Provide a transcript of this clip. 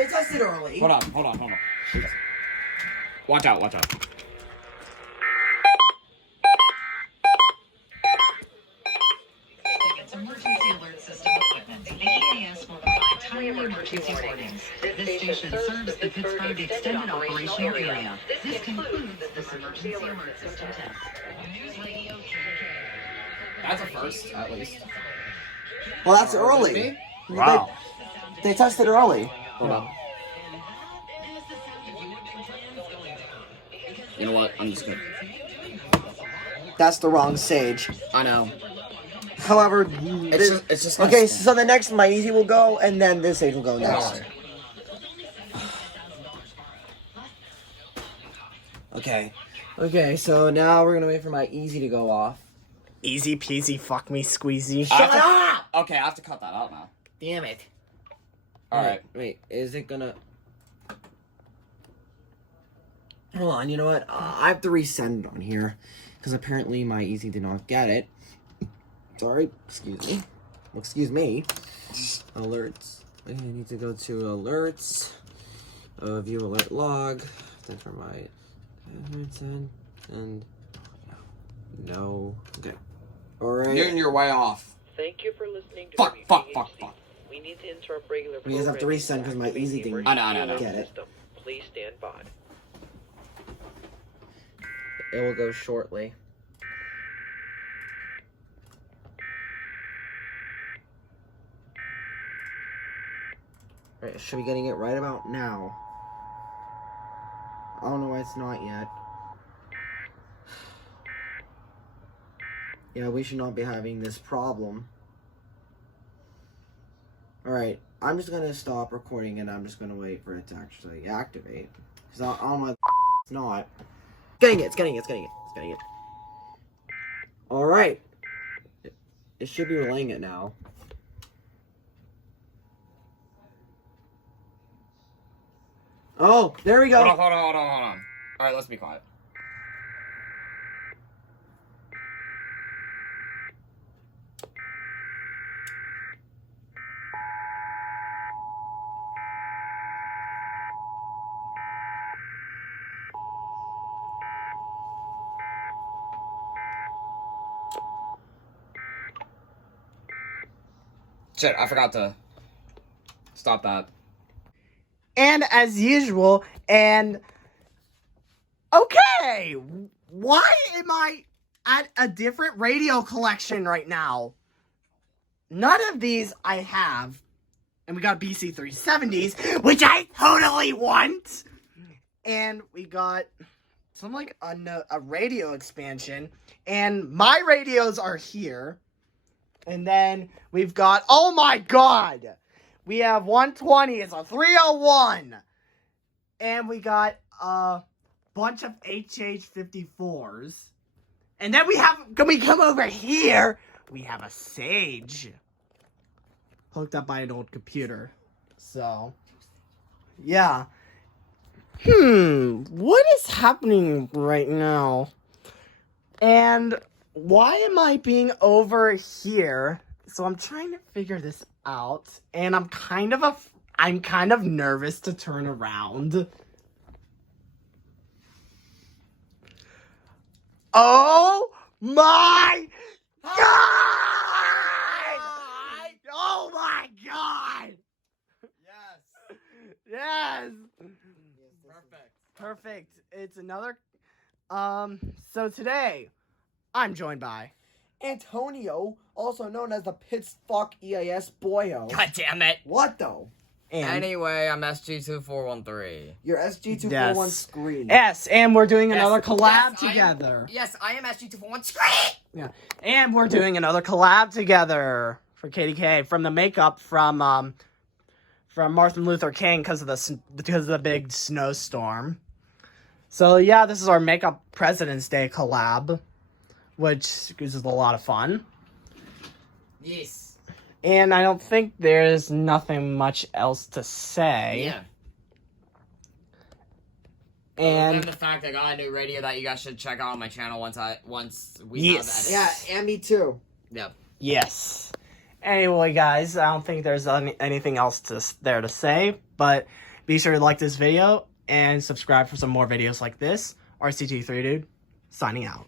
They tested early. Hold on. Watch out. Emergency alert system equipment. The EAS will provide timely emergency warnings. This station serves the Pittsburgh Extended Operational Area. This concludes this emergency alert system test. News Radio KDKA. That's a first, at least. Well, that's early. Wow. They tested early. Hold on. You know what? I'm just gonna... That's the wrong stage. I know. However, It's just okay. So the next My Easy will go, and then this stage will go next. Okay. So now we're gonna wait for My Easy to go off. Easy peasy, fuck me, squeezy. Shut up! Okay, I have to cut that out now. Damn it. Alright. Wait. Is it gonna? Hold on. You know what? I have to resend it on here because apparently My Easy did not get it. Sorry. Excuse me. Well, excuse me. Alerts. I need to go to alerts. View alert log. Then for my and no. Okay. All right. You're in your way off. Thank you for listening to Fuck. We need to interrupt regular We just have to programming resend because My activate Easy the didn't I know. get it. system. Please stand by. It will go shortly. Alright, should be getting it right about now. I don't know why it's not yet. Yeah, we should not be having this problem. Alright, I'm just gonna stop recording and I'm just gonna wait for it to actually activate. Because I don't know why it's not. It's getting it. Alright. It should be relaying it now. Oh, there we go. Hold on. Alright, let's be quiet. Shit, I forgot to stop that. And as usual, okay, why am I at a different radio collection right now? None of these I have, and we got BC 370s, which I totally want, and we got some like a radio expansion, and my radios are here, and then we've got, oh my god! We have 120, it's a 301. And we got a bunch of HH54s. And then can we come over here? We have a Sage. Hooked up by an old computer. So, yeah. What is happening right now? And why am I being over here? So I'm trying to figure this out, and I'm kind of nervous to turn around. Oh my god! Oh my god! Yes. Perfect. It's another so today I'm joined by Antonio, also known as the Pittsburgh EAS boyo. God damn it. What though? and Anyway, I'm SG2413. Your SG241 screen. yes, and we're doing another Yes, collab yes, together. Yes, I am SG241 screen! Yeah, and we're doing another collab together for KDKA from the makeup from Martin Luther King because of the big snowstorm. So yeah, this is our makeup President's Day collab, which is a lot of fun. Yes. And I don't think there's nothing much else to say. Yeah. And the fact I got a new radio that you guys should check out on my channel once we Yes. have edits. Yeah, and me too. Yep. yes. Anyway, guys, I don't think there's anything else there to say. But Be sure to like this video and subscribe for some more videos like this. RCT3 Dude, signing out.